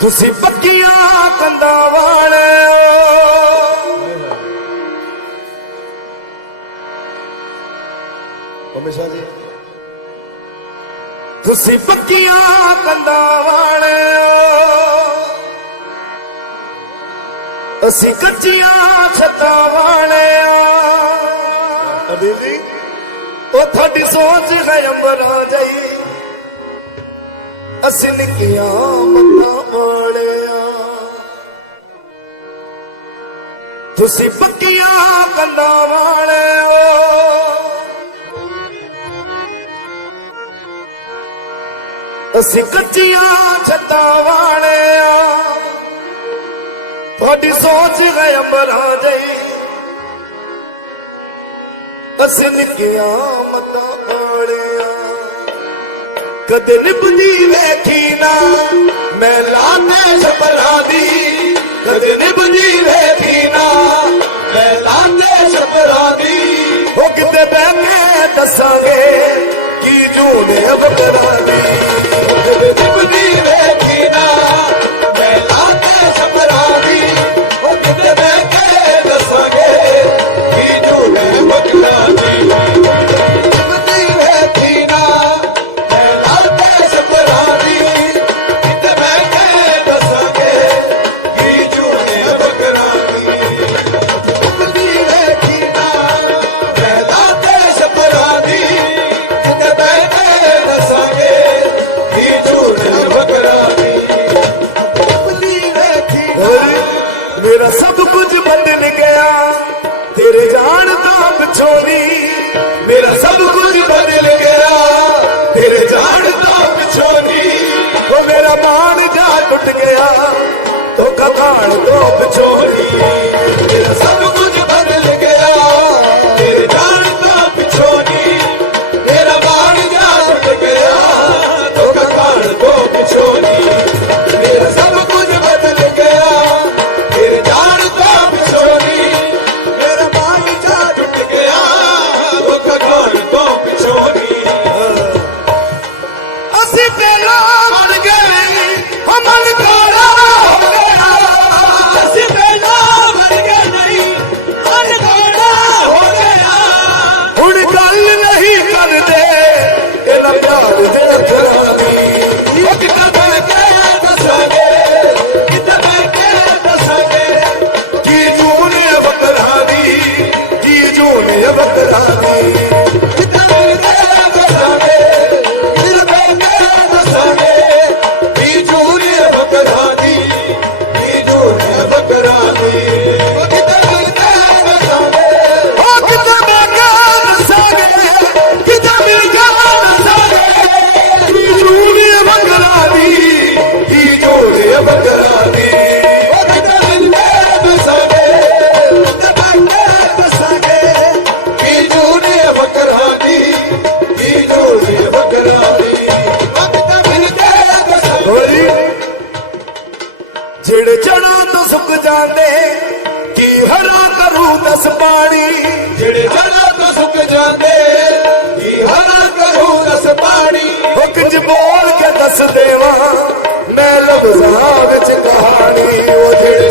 ਤੁਸੀਂ ਪੱਕੀਆਂ ਕੰਦਾ ਵਾਲਿਓ ਹਮੇਸ਼ਾ ਜੀ। ਤੁਸੀਂ ਪੱਕੀਆਂ ਕੰਦਾ ਵਾਲਿਓ ਅਸੀਂ ਕੱਚੀਆਂ ਛੱਤਾਂ ਵਾਲਿਓ ਅਬੀ ਜੀ, ਉਹ ਤੁਹਾਡੀ ਸੋਚ ਹੈ ਅੰਬਰ ਜਾਈ। ਅਸੀਂ ਨਿੱਕੀਆਂ ਮਾਣਿਆ ਤੁਸੀਂ ਪੱਕੀਆਂ ਗੱਲਾਂ ਵਾਲੇ ਹੋ ਅਸੀਂ ਕੱਚੀਆਂ ਛੱਤਾਂ ਵਾਲੇ ਆ ਤੁਹਾਡੀ ਸੋਚ ਹੈ ਅਮਰਾਂ ਜਈ। ਅਸੀਂ ਨਿੱਕੀਆਂ ਮਤ ਕਦੇ ਨਿਭਦੀ ਵੇਖੀ ਨਾ। ਮੈਂ ਲਾ ਦੇਸ਼ ਭਲਾ ਦੀ, ਕਦੇ ਨਿਭਦੀ ਵੇਖੀ ਨਾ। ਮੈਂ ਲਾ ਦੇਸ਼ ਭਲਾ ਦੀ, ਹੋ ਕਿਤੇ ਬਹਿ ਕੇ ਦੱਸਾਂਗੇ ਕੀ ਜੂਨੇ ਅਵਕਰਾਂ ਦੀ ਟੁੱਟ ਗਿਆ ਧੋਖਾ ਖਾਣ ਤੋਂ ਬਚੋਲੀ ਜਿਹੜੇ ਜੜਾਂ ਤੋਂ ਸੁੱਕ ਜਾਂਦੇ, ਕੀ ਹਰਾ ਕਰੂ ਦਸ ਪਾਣੀ? ਜਿਹੜੇ ਜੜਾਂ ਤੋਂ ਸੁੱਕ ਜਾਂਦੇ, ਕੀ ਹਰਾ ਕਰੂ ਦਸ ਪਾਣੀ? ਉਹ ਕਿੰਜ ਬੋਲ ਕੇ ਦੱਸ ਦੇਵਾਂ, ਮੈਂ ਲਫ਼ਜ਼ਾਂ ਵਿੱਚ ਕਹਾਣੀ, ਉਹ ਜਿਹੜੇ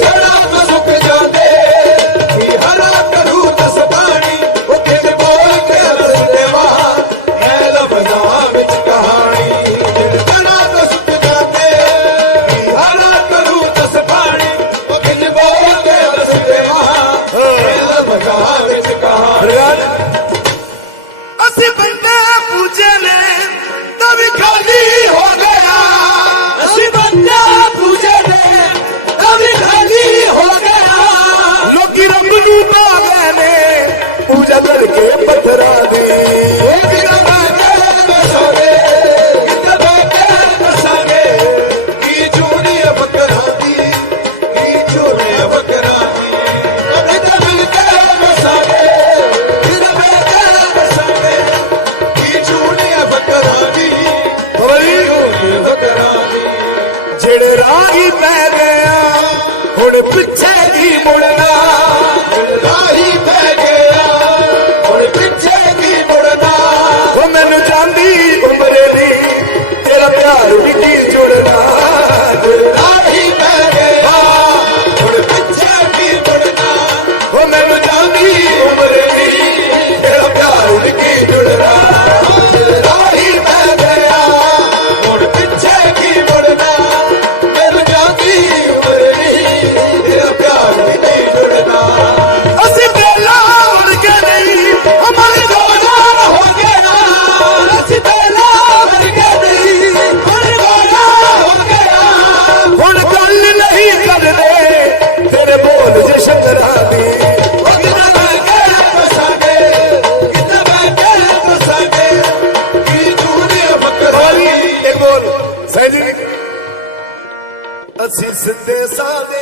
ਸਿੱਧੇ ਸਾਦੇ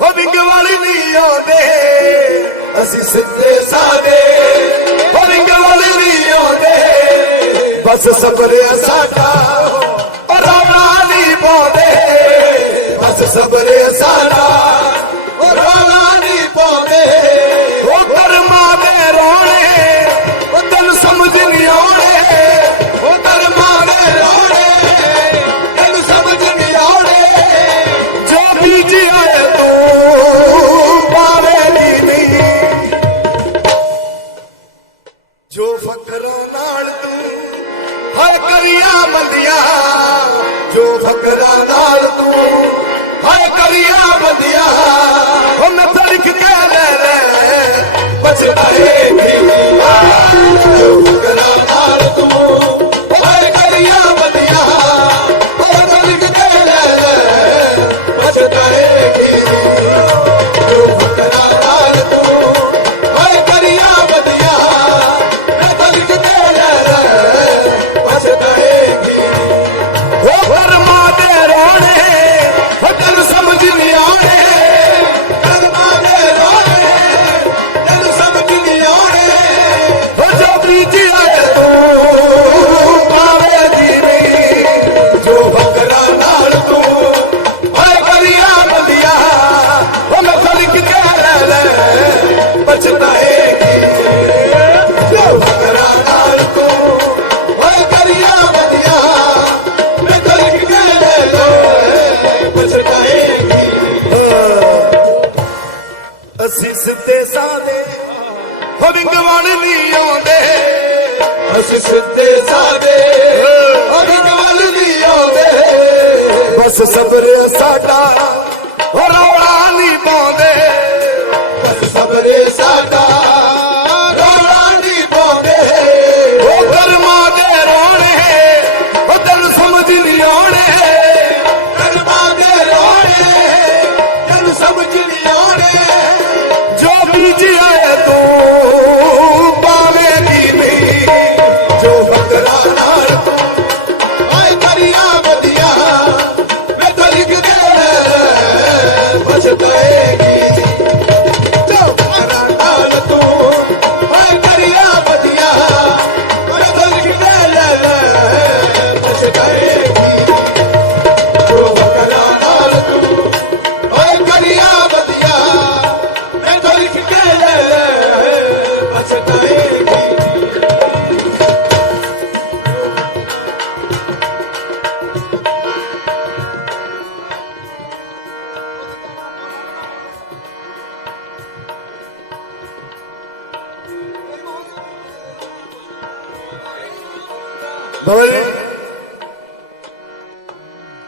ਹੋ ਵਿੰਗ ਵਾਲੀ ਨਹੀਂ ਆਉਂਦੇ। ਅਸੀਂ ਸਿੱਧੇ ਸਾਦੇ ਹੋ ਵਿੰਗ ਵਾਲੀ ਨਹੀਂ ਆਉਂਦੇ। ਬਸ ਸਬਰੇ ਸਾਡਾ ਰਾਣਾ ਨਹੀਂ ਪਾਉਂਦੇ। ਬਸ ਸਬਰੇ ਸਾਡਾ ਹਾਏ ਕਰੀਆ ਬੰਦਿਆ। ਉਹ ਮੈਂ ਤੜਕ ਕੇ ਲੈ ਲੈ। ਬਚਦਾ ਹੈ ਕਿ ਨਾ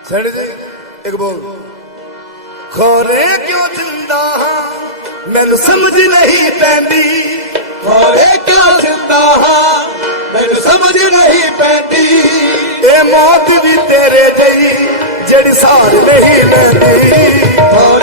ਸੜ ਇੱਕ ਬੋਲ। ਖੋਰੇ ਕਿਉਂ ਜਿੰਦਾ ਹਾਂ? ਮੈਨੂੰ ਸਮਝ ਨਹੀਂ ਪੈਂਦੀ। ਖੋਰੇ ਕਿਉਂ ਜਿੰਦਾ ਹਾਂ? ਮੈਨੂੰ ਸਮਝ ਨਹੀਂ ਪੈਂਦੀ। ਇਹ ਮੌਤ ਵੀ ਤੇਰੇ ਜਈ ਜਿਹੜੀ ਸਾਰ ਨਹੀਂ ਲੈਂਦੀ